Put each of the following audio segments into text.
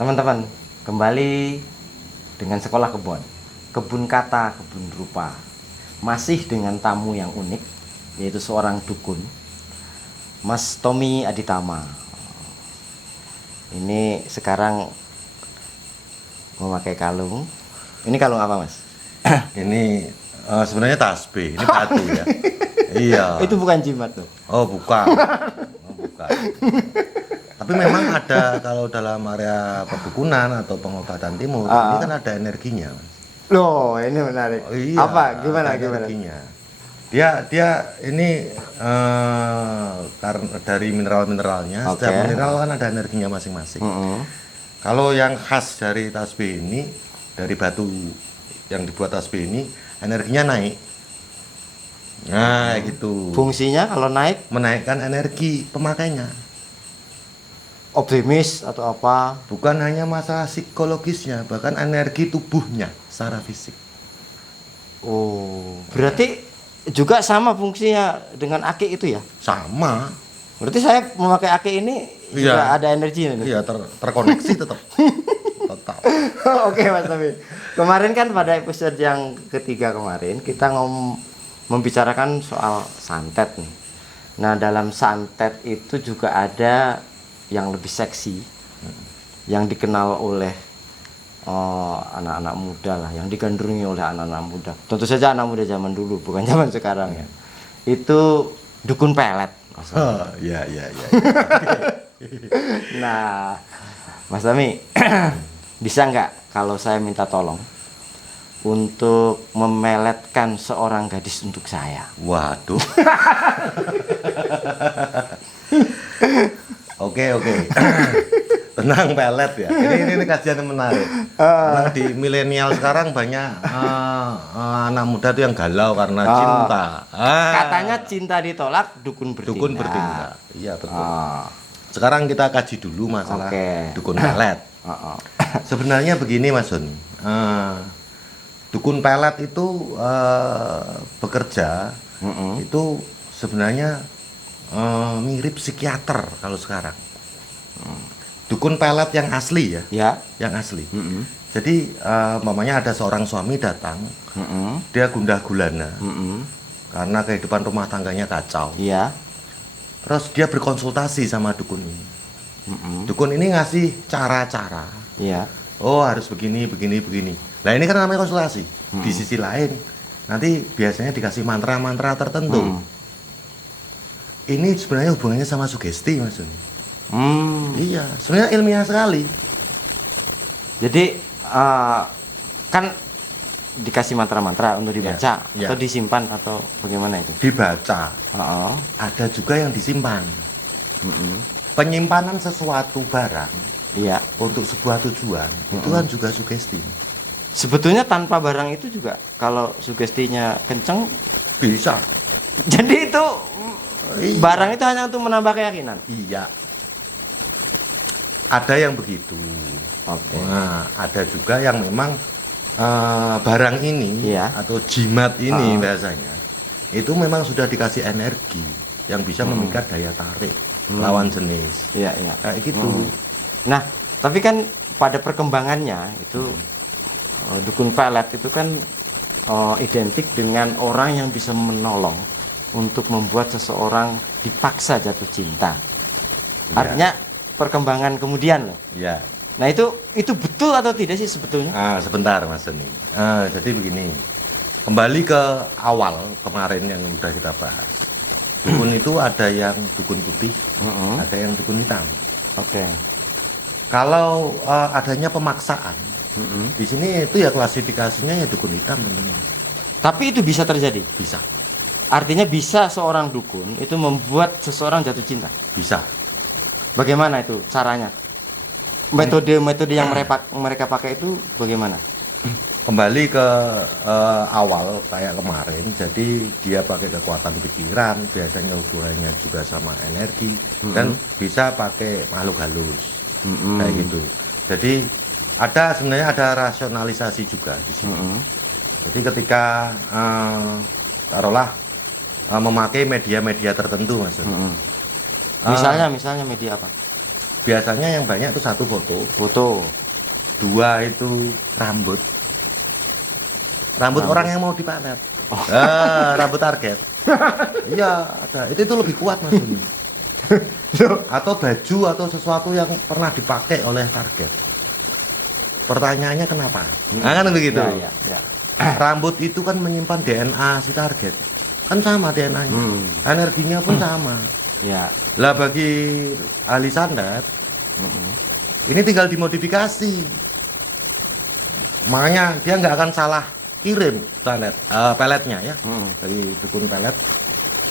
Teman-teman, kembali dengan Sekolah Kebun. Kebun kata, kebun rupa. Masih dengan tamu yang unik, yaitu seorang dukun, Mas Tommy Aditama. Ini sekarang memakai kalung. Ini kalung apa, Mas? Ini sebenarnya tasbih, ini batu ya. Iya. Itu bukan jimat tuh. Oh bukan. Oh, bukan. Tapi memang ada kalau dalam area perdukunan atau pengobatan timur, ini kan ada energinya, Mas. Loh, ini menarik. Oh, iya, Apa? Gimana? ada Gimana? energinya. Dia ini karena dari mineral-mineralnya, Oke. setiap mineral kan ada energinya masing-masing. Kalau yang khas dari tasbih ini, dari batu yang dibuat tasbih ini, energinya naik. Nah, gitu. Fungsinya kalau naik Menaikkan energi pemakainya. optimis atau apa? Bukan hanya masalah psikologisnya, bahkan energi tubuhnya secara fisik. Oh, berarti juga sama fungsinya dengan aki itu ya? Sama. Berarti saya memakai aki ini Iya. juga ada energinya nih. Iya, terkoneksi tetap. Tetap. Oke, Mas Tommy. Kemarin kan pada episode yang ketiga kemarin kita membicarakan soal santet nih. Nah, dalam santet itu juga ada yang lebih seksi, yang dikenal oleh anak-anak muda lah, yang digandrungi oleh anak-anak muda. Tentu saja anak muda zaman dulu, bukan zaman sekarang ya. Itu dukun pelet. Oh, iya. Nah, Mas Tommy, bisa nggak kalau saya minta tolong untuk memeletkan seorang gadis untuk saya? Waduh. Oke. Tenang pelet ya. Ini kajian yang menarik. Karena di milenial sekarang banyak anak muda tuh yang galau karena cinta. Katanya cinta ditolak, dukun bertindak. Dukun bertindak. Iya betul. Ah, Sekarang kita kaji dulu masalah Oke. dukun pelet. Sebenarnya begini Mas Sun. Dukun pelet itu bekerja itu sebenarnya mirip psikiater kalau sekarang. Dukun pelet yang asli ya, Ya. yang asli. Jadi mamanya ada seorang suami datang, dia gundah gulana karena kehidupan rumah tangganya kacau. Iya. Terus dia berkonsultasi sama dukun ini. Dukun ini ngasih cara-cara. Iya. Oh harus begini. Nah ini kan namanya konsultasi. Di sisi lain, nanti biasanya dikasih mantra-mantra tertentu. Ini sebenarnya hubungannya sama sugesti, Mas Joni. Iya, sebenarnya ilmiah sekali. Jadi kan dikasih mantra-mantra untuk dibaca Ya. atau disimpan atau bagaimana itu? Dibaca, Oh. ada juga yang disimpan. Penyimpanan sesuatu barang Iya. untuk sebuah tujuan, itu kan juga sugesti. Sebetulnya tanpa barang itu juga kalau sugestinya kenceng, Bisa. jadi itu Iya. barang itu hanya untuk menambah keyakinan. Iya. Ada yang begitu. Oke. Nah, ada juga yang memang barang ini Iya. atau jimat ini biasanya itu memang sudah dikasih energi yang bisa memikat daya tarik lawan jenis. Iya. Kayak gitu. Nah, tapi kan pada perkembangannya itu dukun pelet itu kan identik dengan orang yang bisa menolong untuk membuat seseorang dipaksa jatuh cinta. Iya. Artinya perkembangan kemudian loh. Ya. Nah, itu betul atau tidak sih sebetulnya? Sebentar Mas Seni. Jadi begini. Kembali ke awal kemarin yang sudah kita bahas. Dukun itu ada yang dukun putih, ada yang dukun hitam. Oke. Kalau adanya pemaksaan, di sini itu ya klasifikasinya ya dukun hitam tentunya. Tapi itu bisa terjadi. Bisa, Artinya bisa seorang dukun itu membuat seseorang jatuh cinta. bisa. Bagaimana itu caranya? Metode-metode yang mereka pakai itu bagaimana? Kembali ke awal kayak kemarin, jadi dia pakai kekuatan pikiran, biasanya hubungannya juga sama energi, dan bisa pakai makhluk halus, kayak gitu. Jadi sebenarnya ada rasionalisasi juga di sini. Jadi ketika taruhlah memakai media-media tertentu, Mas. Misalnya media apa? biasanya yang banyak itu satu foto, Foto. dua itu rambut Rambut. orang yang mau dipalet. Rambut target. Iya, ada. Itu lebih kuat Mas Doni. Atau baju atau sesuatu yang pernah dipakai oleh target. Pertanyaannya kenapa? Nah, kan begitu. Ya, ya, ya. Rambut itu kan menyimpan DNA si target. Kan sama DNA-nya. Energinya pun sama. Ya. Lah bagi ahli santet, ini tinggal dimodifikasi. Makanya dia nggak akan salah kirim santet, peletnya ya, dari dukun pelet.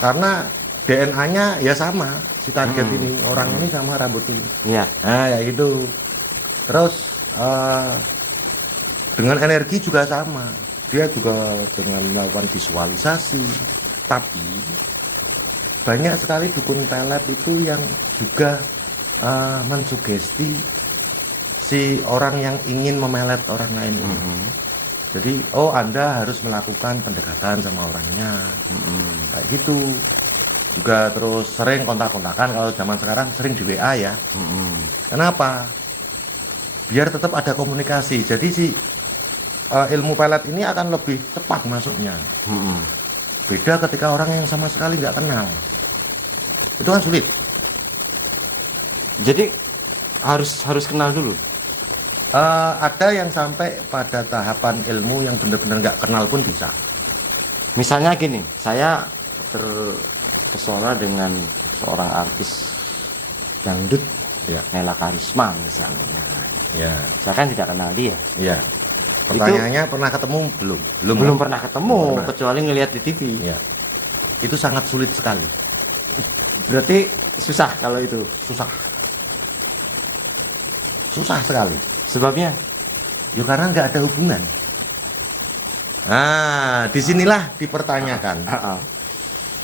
Karena DNA-nya ya sama, si target ini, orang ini sama rambut ini. Iya. Nah, ya gitu. Terus dengan energi juga sama. Dia juga dengan melakukan visualisasi. Tapi banyak sekali dukun pelet itu yang juga mensugesti si orang yang ingin memelet orang lain ini. Jadi, oh Anda harus melakukan pendekatan sama orangnya. Kayak gitu. Juga terus sering kontak-kontakan, kalau zaman sekarang sering di WA ya. Kenapa? Biar tetap ada komunikasi. Jadi si ilmu pelet ini akan lebih cepat masuknya. Beda ketika orang yang sama sekali nggak kenal. Itu kan sulit. Jadi harus kenal dulu. Ada yang sampai pada tahapan ilmu yang benar-benar nggak kenal pun bisa. Misalnya gini, saya terpesona dengan seorang artis dangdut, Ya. Nela Karisma misalnya. Ya. Saya kan tidak kenal dia. Ya. Pertanyaannya pernah ketemu belum? Belum pernah ketemu, Belum pernah. kecuali ngelihat di TV. Ya. Itu sangat sulit sekali. Berarti susah kalau itu. Susah sekali. Sebabnya? Ya karena nggak ada hubungan. Nah, disinilah dipertanyakan.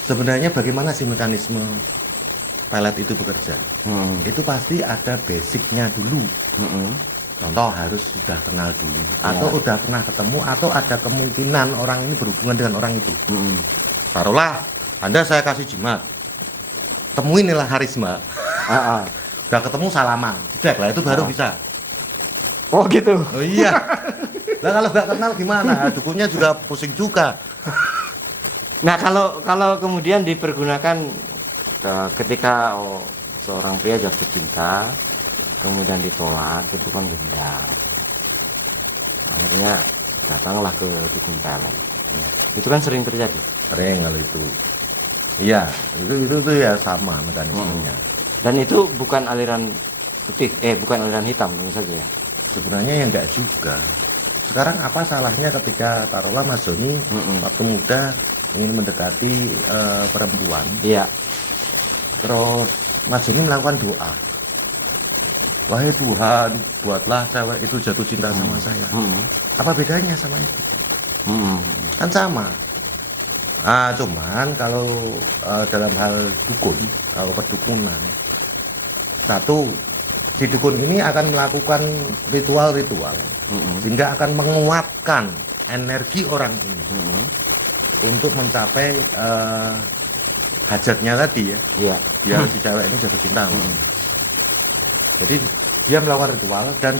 Sebenarnya bagaimana sih mekanisme pelet itu bekerja? Itu pasti ada basicnya dulu. Contoh harus sudah kenal dulu, atau udah pernah ketemu, atau ada kemungkinan orang ini berhubungan dengan orang itu. Taruhlah, Anda saya kasih jimat, temuin Nela Karisma. Udah ketemu salaman, tidak lah itu baru bisa. Oh gitu. Oh iya. Lah kalau nggak kenal gimana? Dukunnya juga pusing juga. Nah kalau kemudian dipergunakan ketika seorang pria jatuh cinta, kemudian ditolak, itu kan dendam. Akhirnya datanglah ke dukun pelet. Itu kan sering terjadi. Sering kalau itu. Iya, itu ya sama mekanismenya. Dan itu bukan aliran putih, bukan aliran hitam tentu saja ya. Sebenarnya ya enggak juga. Sekarang apa salahnya ketika taruhlah Mas Joni waktu muda ingin mendekati perempuan, Iya. terus Mas Joni melakukan doa. Wahai Tuhan, buatlah cewek itu jatuh cinta sama saya. Apa bedanya sama itu? Kan sama. Ah, cuman kalau dalam hal dukun, kalau perdukunan, satu, si dukun ini akan melakukan ritual-ritual sehingga akan menguatkan energi orang ini untuk mencapai hajatnya tadi ya. Iya. Biar si cewek ini jatuh cinta. Jadi dia melakukan ritual dan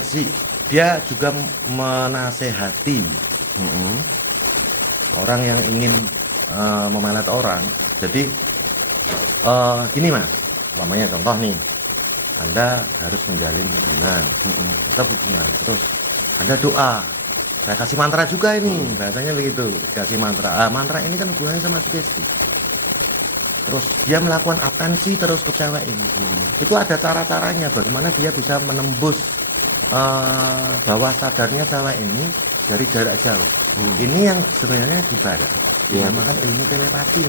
dia juga menasehati orang yang ingin memelet orang. Jadi gini Mas, umpamanya contoh nih, Anda harus menjalin hubungan, tetap hubungan. Terus Anda doa, saya kasih mantra juga ini, bahasanya begitu, kasih mantra. Mantra ini kan hubungannya sama sugesti. Terus dia melakukan atensi terus ke cewek ini. Itu ada cara-caranya bagaimana dia bisa menembus bawah sadarnya cewek ini dari jarak jauh. Ini yang sebenarnya di barat dinamakan ilmu telepati.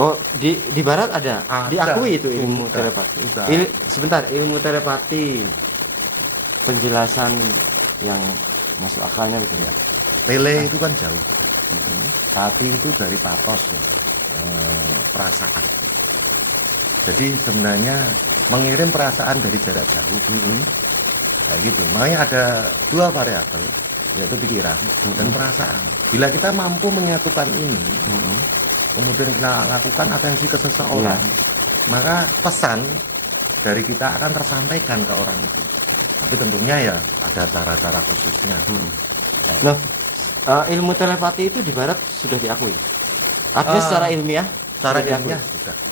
Oh, di barat ada? Diakui itu ilmu Sudah, telepati. sudah. Sebentar, ilmu telepati. Penjelasan yang masuk akalnya begitu ya. Tele itu kan jauh. Pati itu dari patos ya. Perasaan. Jadi sebenarnya mengirim perasaan dari jarak jauh. Kayak gitu. Makanya ada dua variabel, yaitu pikiran dan perasaan. Bila kita mampu menyatukan ini, kemudian kita lakukan atensi ke seseorang, maka pesan dari kita akan tersampaikan ke orang itu. Tapi tentunya ya ada cara-cara khususnya. Nah, ilmu telepati itu di barat sudah diakui. Artinya secara ilmiah Secara sudah diakui. ilmiah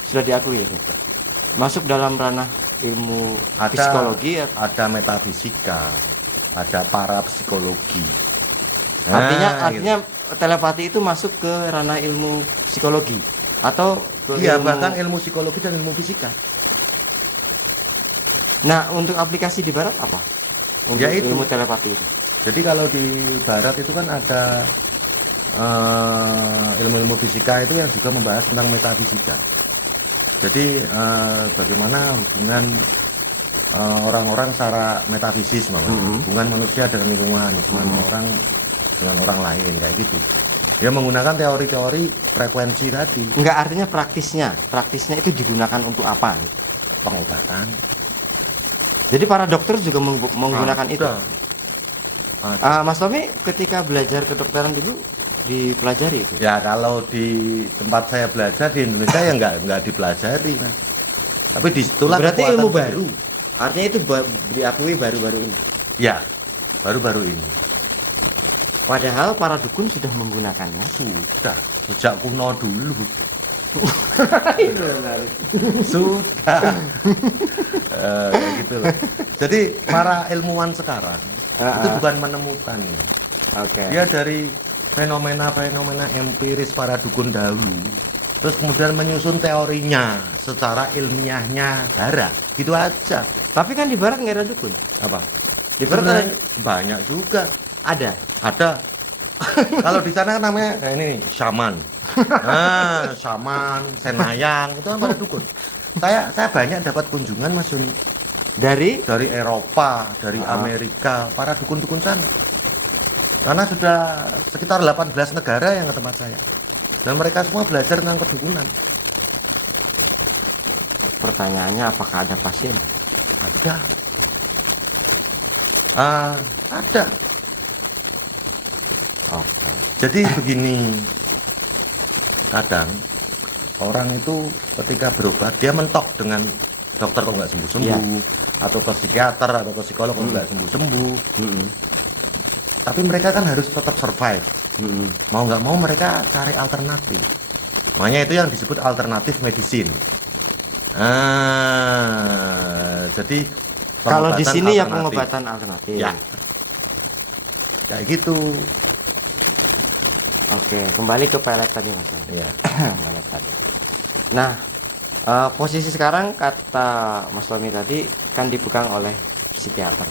Sudah diakui ya. Masuk dalam ranah ilmu ada psikologi ya. ada metafisika, ada parapsikologi. Artinya telepati itu masuk ke ranah ilmu psikologi atau ke Iya, ilmu... bahkan ilmu psikologi dan ilmu fisika. Nah, untuk aplikasi di barat apa? Untuk Ya itu. ilmu telepati itu. Jadi kalau di barat itu kan ada ilmu-ilmu fisika itu yang juga membahas tentang metafisika. Jadi bagaimana hubungan orang-orang secara metafisis, hubungan manusia dengan lingkungan, hubungan orang dengan orang lain kayak gitu. Dia menggunakan teori-teori frekuensi tadi, Enggak, artinya praktisnya itu digunakan untuk apa? pengobatan. Jadi para dokter juga menggunakan itu. Ada. Mas Tommy ketika belajar kedokteran dulu dipelajari itu. Ya kalau di tempat saya belajar di Indonesia ya nggak dipelajari, Mas. Tapi disitulah Berarti kekuatan ilmu saya. baru. Artinya itu diakui baru-baru ini. Ya, baru-baru ini. Padahal para dukun sudah menggunakannya. Sudah sejak kuno dulu. Itu menarik. Sudah. Kayak gitu loh. Jadi para ilmuwan sekarang itu bukan menemukan. Oke. Dia dari fenomena-fenomena empiris para dukun dahulu, terus kemudian menyusun teorinya secara ilmiahnya barat. Gitu aja. Tapi kan di barat nggak ada dukun. Apa? Di barat Sebenarnya banyak juga. ada. Ada. Kalau di sana kan namanya ini nih, shaman. Nah, shaman, senayang itu kan pada dukun. Saya banyak dapat kunjungan Mas Joni Dari dari Eropa, dari Amerika, para dukun-dukun sana. Karena sudah sekitar 18 negara yang ke tempat saya. Dan mereka semua belajar tentang kedukunan. pertanyaannya apakah ada pasien? Ada. Ada. Oke. Jadi begini, kadang orang itu ketika berobat dia mentok dengan dokter kok nggak sembuh-sembuh, atau ke psikiater atau ke psikolog kok nggak sembuh-sembuh. Tapi mereka kan harus tetap survive. Mau nggak mau mereka cari alternatif. Makanya itu yang disebut alternatif medicine. Jadi Kalau di pengobatan sini ya alternatif. pengobatan alternatif. Ya. Kayak gitu. Oke, kembali ke pelet tadi Mas. Ya. Pelet tadi. Nah, posisi sekarang kata Mas Tommy tadi kan dipegang oleh psikiater.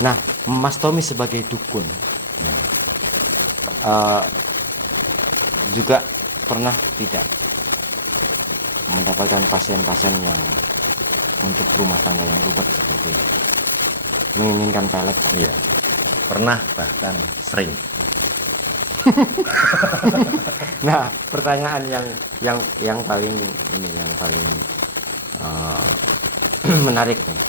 Nah, Mas Tommy sebagai dukun juga pernah tidak mendapatkan pasien-pasien yang untuk rumah tangga yang ruwet seperti ini, menginginkan pelet? Iya. Pernah, bahkan sering. Nah, pertanyaan yang paling ini yang paling menarik nih.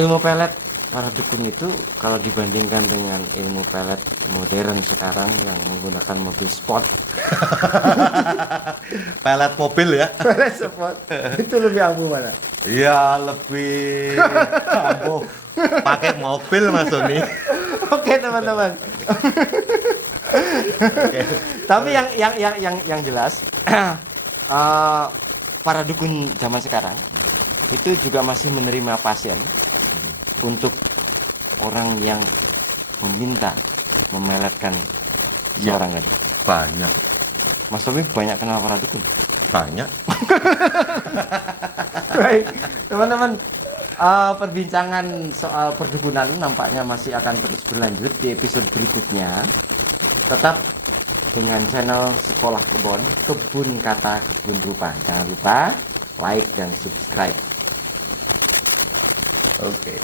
Ilmu pelet para dukun itu kalau dibandingkan dengan ilmu pelet modern sekarang yang menggunakan mobil sport. Pelet mobil ya. Pelet sport itu lebih ampuh mana? Iya, lebih ampuh pakai mobil Mas Doni. Oke teman-teman. Tapi yang jelas para dukun zaman sekarang itu juga masih menerima pasien untuk orang yang meminta memeletkan seorang gadis. Banyak. Mas Tommy banyak kenal para dukun. Banyak. Baik, teman-teman, perbincangan soal perdukunan nampaknya masih akan terus berlanjut di episode berikutnya. Tetap dengan channel Sekolah Kebun Kata Kebun Rupa. Jangan lupa like dan subscribe. Oke.